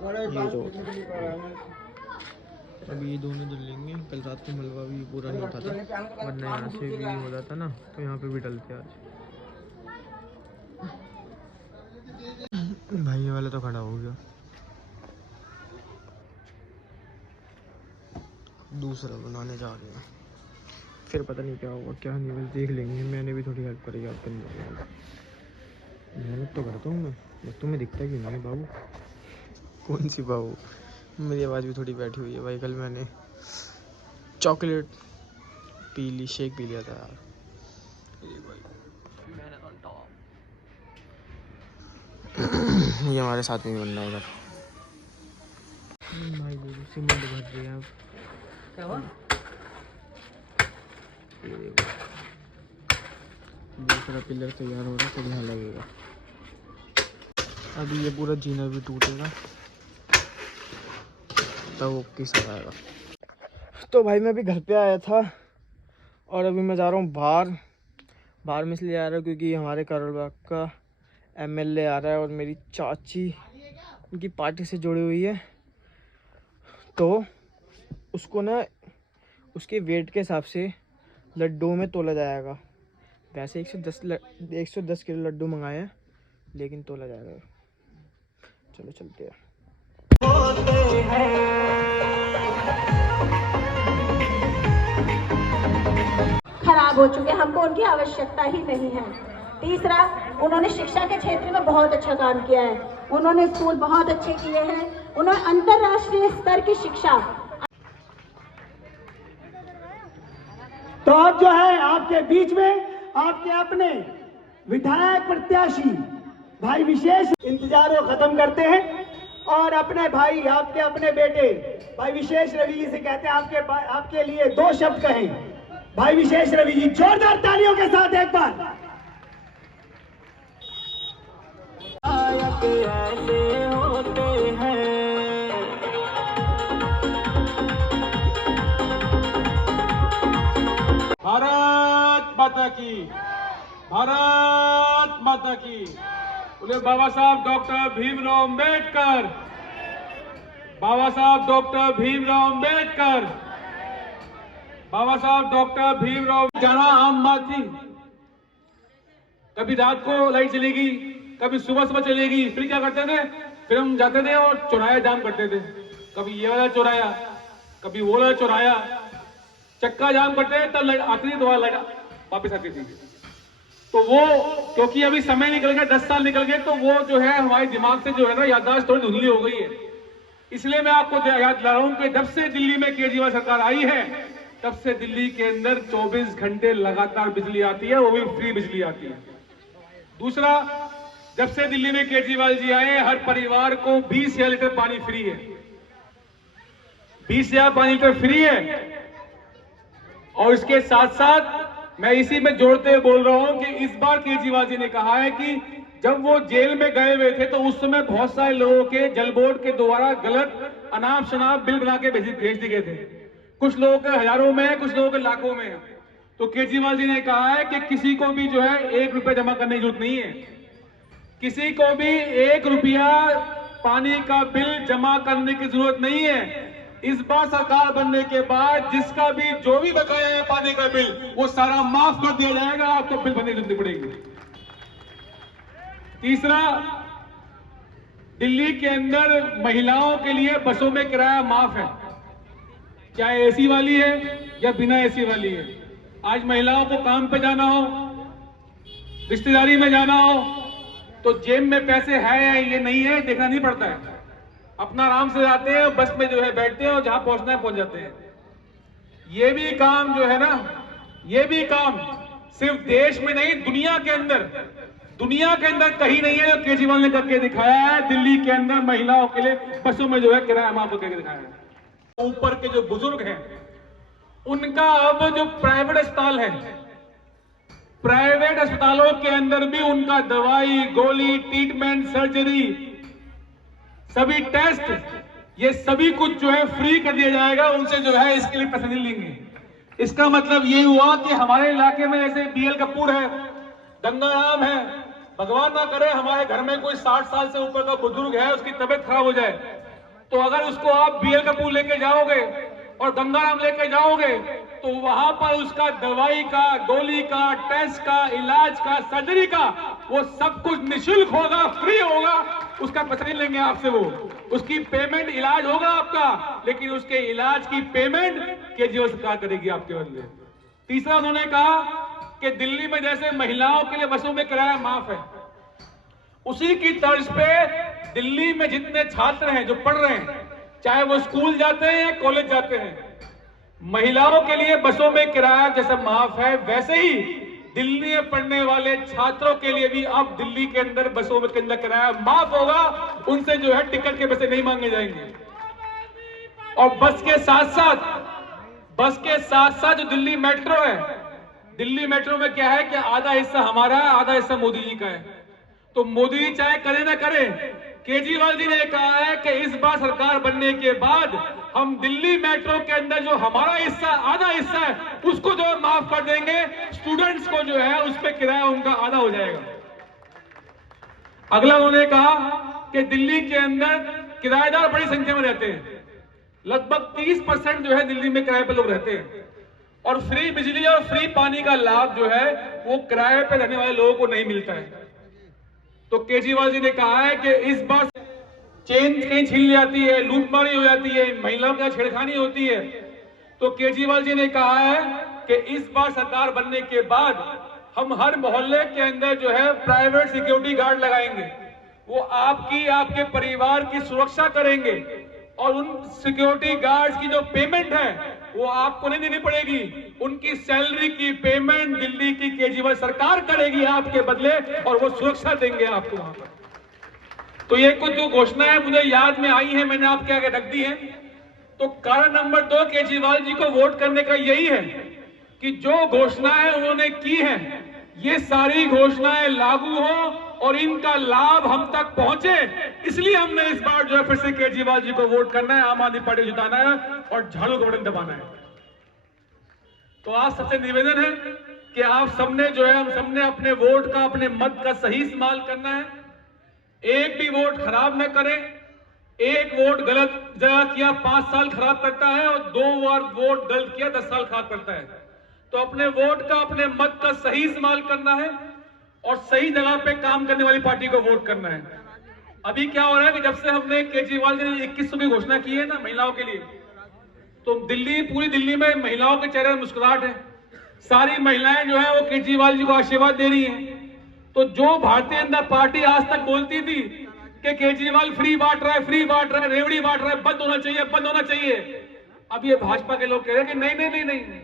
ये जो अभी ये दोनों धुल लेंगे। कल रात को मलबा भी पूरा नहीं उठा था, वरना यहाँ से भी हो जाता ना, तो यहाँ पे भी डलते आज। भाई ये वाला तो खड़ा हो गया, दूसरा बनाने जा रहे हैं। फिर पता नहीं क्या होगा क्या नहीं, बस देख लेंगे। मैंने भी थोड़ी हेल्प करी, याद करनी होगी। मेहनत तो करता हूँ मैं, बस तुम्हें दिखता कि नहीं बाबू। कौन सी बाबू, मेरी आवाज़ भी थोड़ी बैठी हुई है भाई। कल मैंने चॉकलेट पी ली, शेक पी लिया था यार। ये हमारे साथ में ही बनना है इधर भाई। सीमेंट भर रही है अब। क्या हुआ? ये देखो दूसरा पिलर तैयार हो रहा है, तो यहाँ लगेगा। अभी ये पूरा जीना भी टूटेगा, तब वो किस आएगा। तो भाई मैं अभी घर पे आया था और अभी मैं जा रहा हूँ बाहर में इसलिए आ रहा हूँ क्योंकि हमारे करोलबाग का एमएलए आ रहा है और मेरी चाची उनकी पार्टी से जुड़ी हुई है। तो उसको ना उसके वेट के हिसाब से लड्डू में तोला जाएगा। वैसे 110 किलो लड्डू मंगाए हैं, लेकिन तोला जाएगा। चलो चलते हैं। खराब हो चुके, हमको उनकी आवश्यकता ही नहीं है। तीसरा, उन्होंने शिक्षा के क्षेत्र में बहुत अच्छा काम किया है। उन्होंने स्कूल बहुत अच्छे किए हैं। उन्होंने अंतर्राष्ट्रीय स्तर की शिक्षा। तो अब जो है आपके बीच में आपके अपने विधायक प्रत्याशी भाई विशेष इंतजार को खत्म करते हैं और अपने भाई आपके अपने बेटे भाई विशेष रवि जी से कहते हैं आपके लिए 2 शब्द कहें। भाई विशेष रवि जी, जोरदार तालियों के साथ एक बार। भारत माता की, भारत माता की। बोले बाबा साहब डॉक्टर भीमराव अम्बेडकर, बाबा साहब डॉक्टर भीमराव अम्बेडकर, बाबा साहब डॉक्टर भीमराव। जाना आम बात थी, कभी रात को लाइट चलेगी, कभी सुबह चलेगी। फिर क्या करते थे, फिर हम जाते थे और चौराया जाम करते थे। कभी ये वाला चौराया, कभी वो वाला चौराया, चक्का जाम करते हैं, तब लाइट आती थी, दोबारा लाइट वापस आती थी। तो वो क्योंकि अभी समय निकल गया, 10 साल निकल गए, तो वो जो है हमारे दिमाग से जो है ना याददाश्त थोड़ी धुंधली हो गई है। इसलिए मैं आपको याद दिला रहा हूं कि जब से दिल्ली में केजरीवाल सरकार आई है, तब से दिल्ली के अंदर 24 घंटे लगातार बिजली आती है, वो भी फ्री बिजली आती है। दूसरा, जब से दिल्ली में केजरीवाल जी आए, हर परिवार को 20,000 लीटर पानी फ्री है, 20,000 पानी लीटर फ्री है। और इसके साथ साथ मैं इसी में जोड़ते बोल रहा हूं कि इस बार केजरीवाल जी ने कहा है कि जब वो जेल में गए हुए थे, तो उस समय बहुत सारे लोगों के जल बोर्ड के द्वारा गलत अनाप शनाप बिल बना के भेज दिए गए थे। कुछ लोगों के हजारों में है, कुछ लोगों के लाखों में है। तो केजरीवाल जी ने कहा है कि किसी को भी जो है 1 रुपया जमा करने की जरूरत नहीं है, किसी को भी 1 रुपया पानी का बिल जमा करने की जरूरत नहीं है। इस बार सरकार बनने के बाद जिसका भी जो भी बकाया है पानी का बिल, वो सारा माफ कर दिया जाएगा, आपको बिल भरने की जरूरत पड़ेगी। तीसरा, दिल्ली के अंदर महिलाओं के लिए बसों में किराया माफ है, चाहे एसी वाली है या बिना एसी वाली है। आज महिलाओं को काम पे जाना हो, रिश्तेदारी में जाना हो, तो जेब में पैसे है या ये नहीं है देखना नहीं पड़ता है। अपना आराम से जाते हैं, बस में जो है बैठते हैं और जहां पहुंचना है पहुंच जाते हैं। ये भी काम जो है ना, ये भी काम सिर्फ देश में नहीं, दुनिया के अंदर कहीं नहीं है जो केजरीवाल ने करके दिखाया है। दिल्ली के अंदर महिलाओं के लिए बसों में जो है किराया माफ करके दिखाया है। ऊपर के जो बुजुर्ग हैं, उनका अब जो प्राइवेट अस्पताल है, प्राइवेट अस्पतालों के अंदर भी उनका दवाई, गोली, ट्रीटमेंट, सर्जरी, सभी टेस्ट, ये सभी कुछ जो है फ्री कर दिया जाएगा। उनसे जो है इसके लिए पैसे नहीं लेंगे। इसका मतलब ये हुआ कि हमारे इलाके में जैसे बीएल कपूर है, गंगाराम है, भगवान ना करे हमारे घर में कोई 60 साल से ऊपर का बुजुर्ग है, उसकी तबीयत खराब हो जाए, तो अगर उसको आप BL कपूर लेके जाओगे और गंगाराम लेके जाओगे तो वहां पर उसका दवाई का, गोली का, टेस्ट का, इलाज का, सर्जरी का वो सब कुछ निःशुल्क होगा, फ्री होगा। उसका पैसा नहीं लेंगे आपसे, वो उसकी पेमेंट, इलाज होगा आपका, लेकिन उसके इलाज की पेमेंट केजरीवाल सरकार करेगी आपके बदले। तीसरा उन्होंने कहा कि दिल्ली में जैसे महिलाओं के लिए बसों में किराया माफ है, उसी की तर्ज पे दिल्ली में जितने छात्र हैं जो पढ़ रहे हैं, चाहे वो स्कूल जाते हैं या कॉलेज जाते हैं, महिलाओं के लिए बसों में किराया जैसा माफ है, वैसे ही दिल्ली में पढ़ने वाले छात्रों के लिए भी अब दिल्ली के अंदर बसों के अंदर किराया माफ होगा। उनसे जो है टिकट के पैसे नहीं मांगे जाएंगे। और बस के साथ साथ जो दिल्ली मेट्रो है, दिल्ली मेट्रो में क्या है कि आधा हिस्सा हमारा है, आधा हिस्सा मोदी जी का है। तो मोदी जी चाहे करे ना करे, केजरीवाल जी ने कहा है कि इस बार सरकार बनने के बाद हम दिल्ली मेट्रो के अंदर जो हमारा हिस्सा, आधा हिस्सा है, उसको जो माफ कर देंगे। स्टूडेंट्स को जो है उस पे किराया उनका आधा हो जाएगा। अगला उन्होंने कहा कि दिल्ली के अंदर किराएदार बड़ी संख्या में रहते हैं, लगभग 30% जो है दिल्ली में किराए पे लोग रहते हैं, और फ्री बिजली और फ्री पानी का लाभ जो है वो किराए पे रहने वाले लोगों को नहीं मिलता है। तो केजरीवाल जी ने कहा है कि इस बार चेन कहीं छीन ली जाती है, लूटमारी हो जाती है, महिलाओं के साथ छेड़खानी होती है। तो केजरीवाल जी ने कहा है कि इस बार सरकार बनने के बाद हम हर मोहल्ले के अंदर जो है प्राइवेट सिक्योरिटी गार्ड लगाएंगे, वो आपकी, आपके परिवार की सुरक्षा करेंगे, और उन सिक्योरिटी गार्ड्स की जो पेमेंट है वो आपको नहीं देनी पड़ेगी, उनकी सैलरी की पेमेंट दिल्ली की केजरीवाल सरकार करेगी आपके बदले, और वो सुरक्षा देंगे आपको वहां पर। तो ये कुछ जो घोषणाएं मुझे याद में आई है, मैंने आपके आगे रख दी है। तो कारण नंबर 2 केजरीवाल जी को वोट करने का यही है कि जो घोषणाएं उन्होंने की हैं, ये सारी घोषणाएं लागू हो और इनका लाभ हम तक पहुंचे। इसलिए हमने इस बार जो है फिर से केजरीवाल जी को वोट करना है, आम आदमी पार्टी जिताना है और झाड़ू का बटन दबाना है। तो आज सबसे निवेदन है कि आप सबने जो है, हम सबने अपने वोट का, अपने मत का सही इस्तेमाल करना है। एक भी वोट खराब न करें। एक वोट गलत जगह किया 5 साल खराब करता है, और 2 बार वोट गलत किया 10 साल खराब करता है। तो अपने वोट का, अपने मत का सही इस्तेमाल करना है और सही जगह पे काम करने वाली पार्टी को वोट करना है। अभी क्या हो रहा है कि जब से हमने केजरीवाल जी ने 2100 की घोषणा की है ना महिलाओं के लिए, तो पूरी दिल्ली में महिलाओं के चेहरे में मुस्कुराहट है। सारी महिलाएं जो है वो केजरीवाल जी को आशीर्वाद दे रही हैं। तो जो भारतीय जनता पार्टी आज तक बोलती थी कि केजरीवाल फ्री बांट रहा है, रेवड़ी बांट रहा है, बंद होना चाहिए, बंद होना चाहिए, अब ये भाजपा के लोग कह रहे हैं कि नहीं नहीं नहीं नहीं,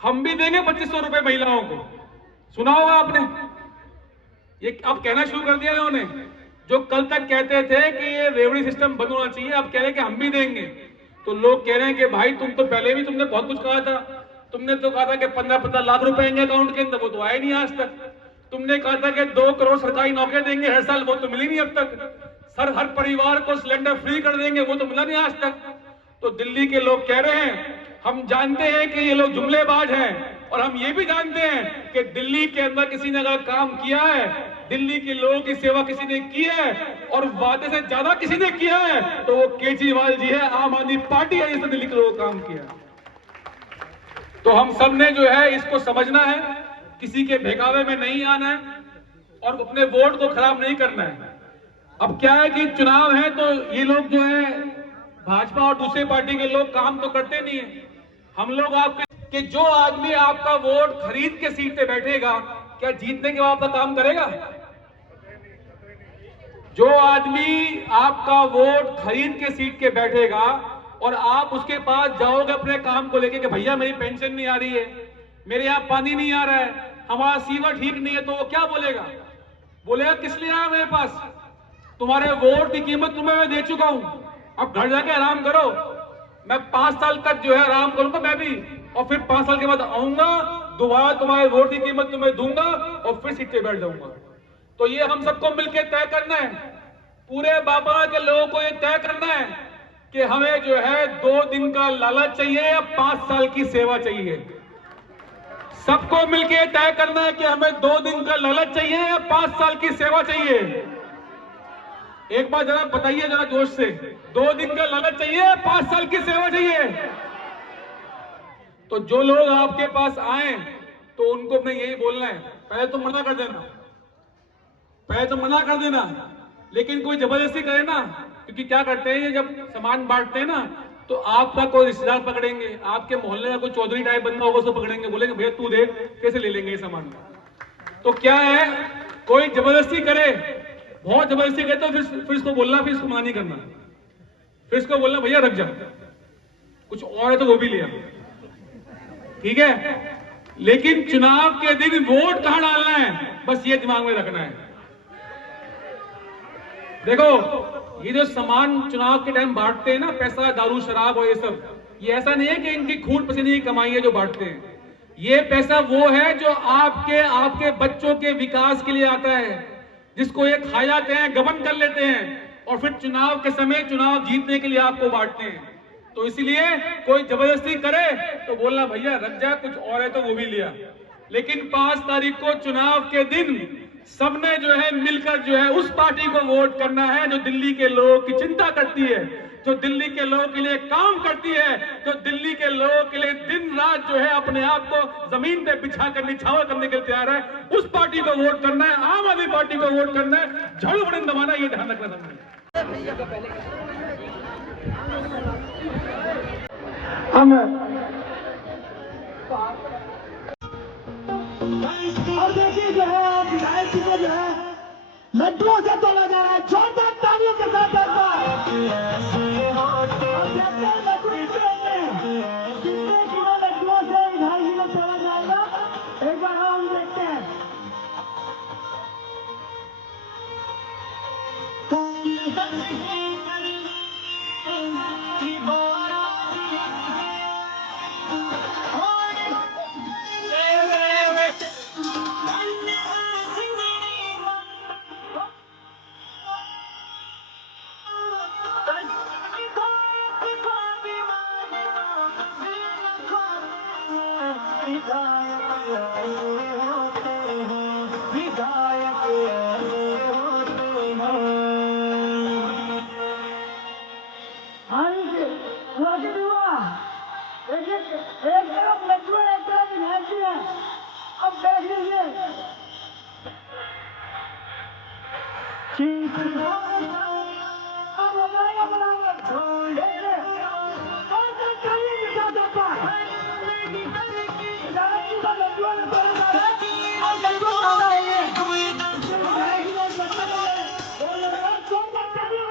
हम भी देंगे 2500 रुपए महिलाओं को। सुना होगा आपने, ये अब कहना शुरू कर दिया उन्होंने। जो कल तक कहते थे कि ये रेवड़ी सिस्टम बंद होना चाहिए, अब कह रहे हैं कि हम भी देंगे। तो लोग कह रहे हैं कि भाई तुम तो पहले भी तुमने बहुत कुछ कहा था, तुमने तो कहा था कि 15-15 लाख रुपए आएंगे अकाउंट के अंदर, वो तो आए नहीं आज तक। तुमने कहा था कि 2 करोड़ सरकारी नौकरियां देंगे हर साल, वो तो मिली नहीं अब तक। हर परिवार को सिलेंडर फ्री कर देंगे, वो तो मिला नहीं आज तक। तो दिल्ली के लोग कह रहे हैं, हम जानते हैं कि ये लोग जुमलेबाज हैं, और हम ये भी जानते हैं कि दिल्ली के अंदर किसी ने अगर काम किया है, दिल्ली के लोगों की सेवा किसी ने की है और वादे से ज्यादा किसी ने किया है, तो वो केजरीवाल जी है, आम आदमी पार्टी है जिसने दिल्ली के लोगों को काम किया। तो हम सब ने जो है इसको समझना है, किसी के बहकावे में नहीं आना है और अपने वोट को खराब नहीं करना है। अब क्या है कि चुनाव है, तो ये लोग जो है भाजपा और दूसरी पार्टी के लोग काम तो करते नहीं है। हम लोग आपके कि जो आदमी आपका वोट खरीद के सीट पे बैठेगा, क्या जीतने के बाद आपका काम करेगा? जो आदमी आपका वोट खरीद के सीट के बैठेगा और आप उसके पास जाओगे अपने काम को लेके कि भैया मेरी पेंशन नहीं आ रही है, मेरे यहाँ पानी नहीं आ रहा है, हमारा सीवर ठीक नहीं है, तो वो क्या बोलेगा? बोलेगा किस लिए आया मेरे पास? तुम्हारे वोट की कीमत तुम्हें मैं दे चुका हूं, अब घर जाके आराम करो। मैं 5 साल तक जो है आराम करूंगा मैं भी, और फिर 5 साल के बाद आऊंगा, दोबारा तुम्हारे वोट की कीमत तुम्हें दूंगा और फिर सीट पे बैठ जाऊंगा। तो ये हम सबको मिलकर तय करना है, पूरे बाबा के लोगों को ये तय करना है कि हमें जो है 2 दिन का लालच चाहिए या 5 साल की सेवा चाहिए। सबको मिलकर तय करना है कि हमें 2 दिन का लालच चाहिए या 5 साल की सेवा चाहिए। एक बार जरा बताइए जरा जोश से, 2 दिन का लालच चाहिए, 5 साल की सेवा चाहिए? तो जो लोग आपके पास आए तो उनको मैं यही बोलना है, पहले तो मना कर देना, पहले तो मना कर देना। लेकिन कोई जबरदस्ती करे ना, क्योंकि क्या करते हैं ये जब सामान बांटते हैं ना, तो आपका कोई रिश्तेदार पकड़ेंगे, आपके मोहल्ले का कोई चौधरी टाइप बंदा होगा उसको पकड़ेंगे, बोलेंगे भैया तू दे, कैसे ले लेंगे ये सामान। तो क्या है, कोई जबरदस्ती करे, बहुत जबरदस्ती करे तो फिर इसको बोलना, फिर इसको मना नहीं करना, फिर इसको बोलना भैया रख जा, कुछ और है तो वो भी लिया, ठीक है। लेकिन चुनाव के दिन वोट कहां डालना है, बस ये दिमाग में रखना है। देखो ये जो सामान चुनाव के टाइम बांटते हैं ना, पैसा, दारू, शराब और ये सब, ये ऐसा नहीं है कि इनकी खून पसीने की कमाई है जो बांटते हैं। ये पैसा वो है जो आपके बच्चों के विकास के लिए आता है, जिसको ये खा जाते हैं, गबन कर लेते हैं और फिर चुनाव के समय चुनाव जीतने के लिए आपको बांटते हैं। तो इसलिए कोई जबरदस्ती करे तो बोलना भैया रख जा, कुछ और है तो वो भी लिया। लेकिन 5 तारीख को चुनाव के दिन सबने जो है मिलकर जो है उस पार्टी को वोट करना है जो दिल्ली के लोगों की चिंता करती है, जो दिल्ली के लोगों के लिए काम करती है, जो दिल्ली के लोगों के लिए दिन रात जो है अपने आप को जमीन पे बिछा कर निछावर करने के लिए तैयार है, उस पार्टी को वोट करना है, आम आदमी पार्टी को वोट करना है, झाड़ू बटन दबाना, ये ध्यान रखना सबने। और देखिए जो है विधायक जी को जो है लड्डुओं से तोड़ा जा रहा है, जोरदार तालियों के साथ कितने किलो लड्डुओं से विधायक जी को तोड़ा जाएगा, एक बार हम देखते हैं। एक तरफ लड्डू है, एक तरफ विधायक जी है। अब देख लीजिए अब हो जाएगा बराबर। कौन सा चाहिए जिसका दब्बा विधायक जी का लड्डू में बोला जा रहा है और लड्डू खाना है ये विधायक जी ने बताया है। वो लड़का कौन सा चाहिए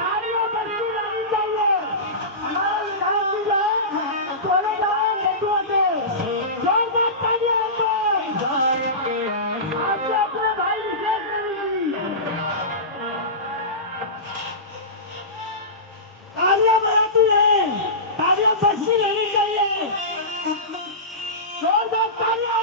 गाड़ियों पर भी नहीं चाहिए। हमारा विधायक जी जो है सोने लाए लड्डुओं से जोरदार तालियां आपसे अपने भाई विशेष तालियां बजाती है, तालियां बजती रहनी चाहिए, जोरदार तालियां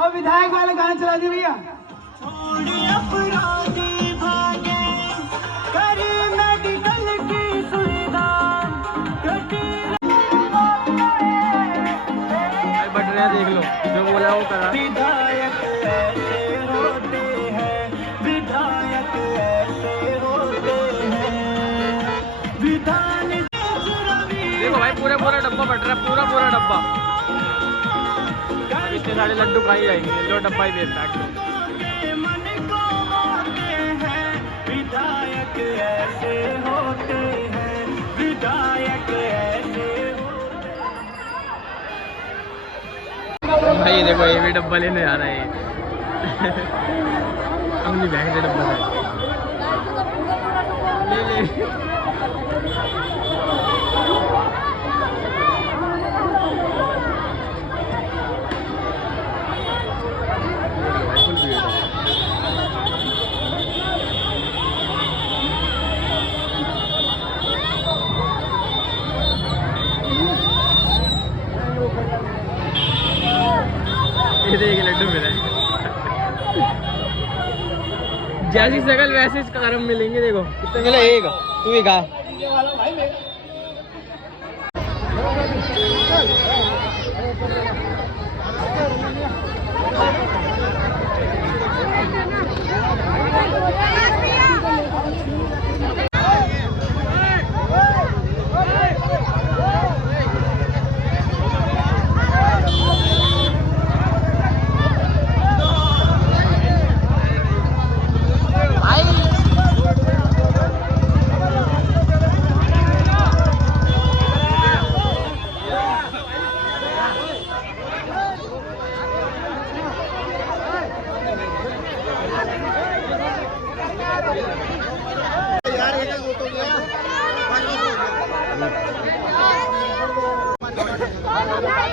और विधायक वाले गाने चला दिए भैया। बटरिया देख लो, जो बोला वो करा। विधायक ऐसे होते हैं, विधायक ऐसे होते हैं, विधान देखो भाई पूरा डब्बा बट रहा है, पूरा डब्बा। इतने सारे लड्डू खाई जाएंगे, लो डब्बा ही देता है। विधायक ऐसे होते हैं, विधायक ऐसे भाई देखो ये भी डब्बा लेने आ रहा है। अपनी बैग से डब्बा ले। जैसी शकल वैसे कर्म मिलेंगे। देखो कितने मिले, एक तू ही खा।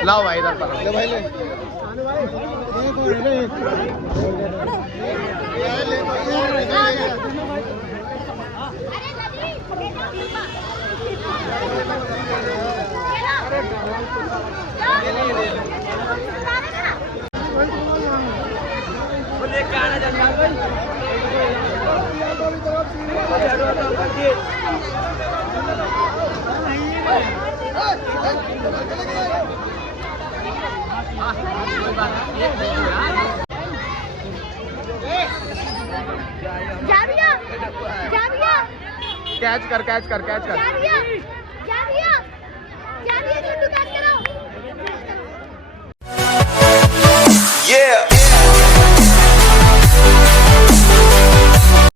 लाओ भाई इधर पर ले भाई ले कैच कर। जा भैया, छोटू कैच